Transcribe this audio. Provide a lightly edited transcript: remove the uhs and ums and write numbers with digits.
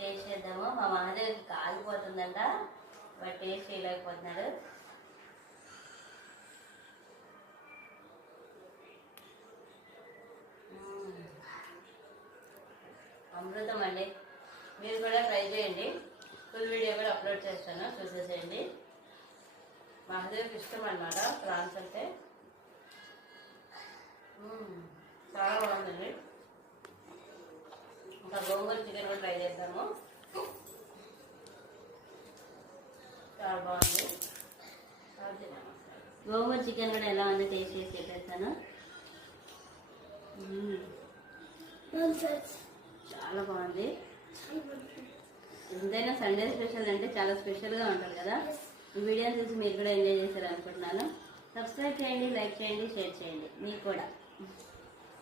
Taste చేద్దాము. మా మహాదేవ్ కాలిపోతుందంట, వాడు టేస్ట్ చేయలేకపోతున్నాడు. అమృతం అండి, మీరు కూడా ట్రై చేయండి. ఫుల్ వీడియో కూడా అప్లోడ్ చేస్తాను, చూసేసేయండి. మహాదేవ్కి ఇష్టం అన్నమాట ప్రాన్స్ అంటే. చాలా బాగుందండి. ఇంకా గోంగూర చికెన్ కూడా ట్రై చేద్దాము. చాలా బాగుంది. గోంగూర చికెన్ కూడా ఎలా ఉంది టేస్ట్ చేసి చెప్పేస్తాను. చాలా బాగుంది. ఎంతైనా సండే స్పెషల్ అంటే చాలా స్పెషల్గా ఉంటుంది కదా. ఈ వీడియోని చూసి మీరు కూడా ఎంజాయ్ చేశారు అనుకుంటున్నాను. సబ్స్క్రైబ్ చేయండి, లైక్ చేయండి, షేర్ చేయండి. మీకు కూడా